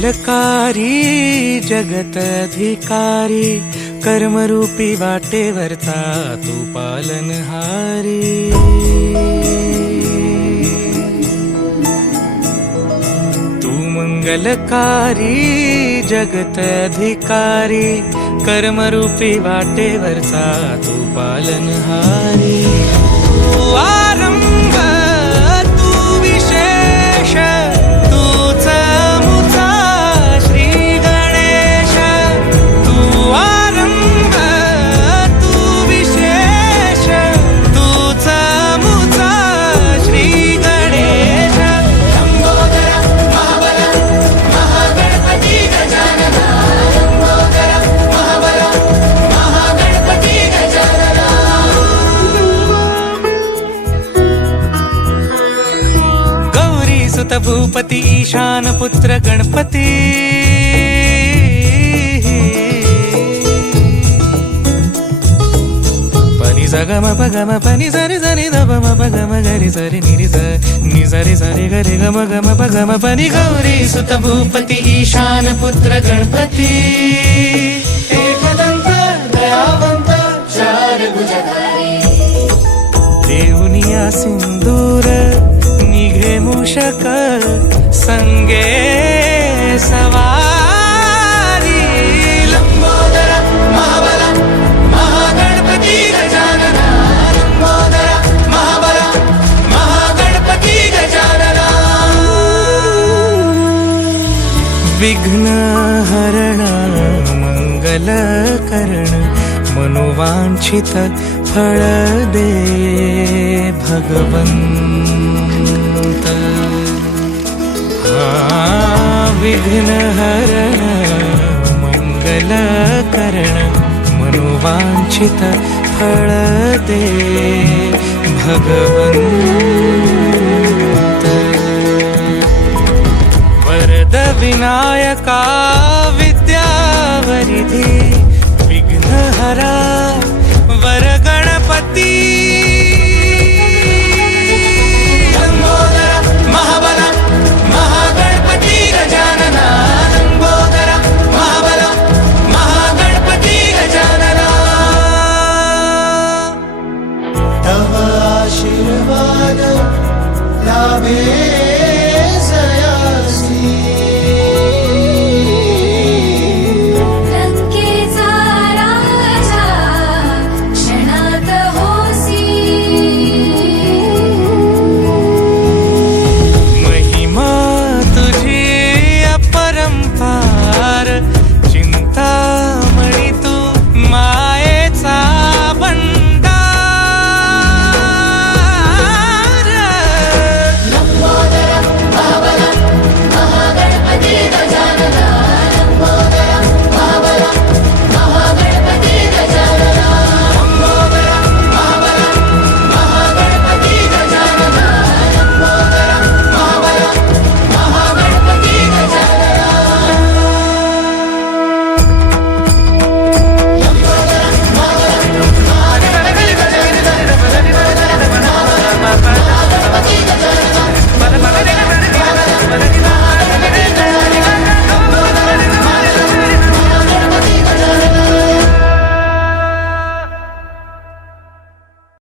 मंगलकारी जगत अधिकारी, कर्मरूपी वाटेवरचा तू पालनहारी। तू मंगलकारी जगत अधिकारी, कर्मरूपी वाटेवरचा तू पालनहारी। तू आरंभ तू विशेष, तूच मुचा श्री गणेश। तू आरंभ तू विशेष, तूच मुचा श्री गणेश। लंबोदर महाबल महागणपती गजानना, लंबोदर महाबल महागणपती गजानना। गौरी सुत भूपती ईशान पुत्र गणपती, पनी सगम पगम पनी सरि सरि धम पगम गरि सरि निरि स नि सरि सरि गरि गम गम पगम पनी। गौरी सुत भूपती ईशान पुत्र गणपती, एकदंत दयावंत चार भुजधारी। देऊनिया सिंदूर निघे मूषक, संगे सवारी। लंबोदर महाबल महागणपती गजानना, लंबोदर महाबल महागणपती गजानना। विघ्न हरण मंगल करण, मनोवांछित फळ दे भगवंत। विघ्न हरण मंगल करण, मनोवांछित फळ दे भगवंत। वरद विनायका विद्यावरिधी, विघ्नहरा वर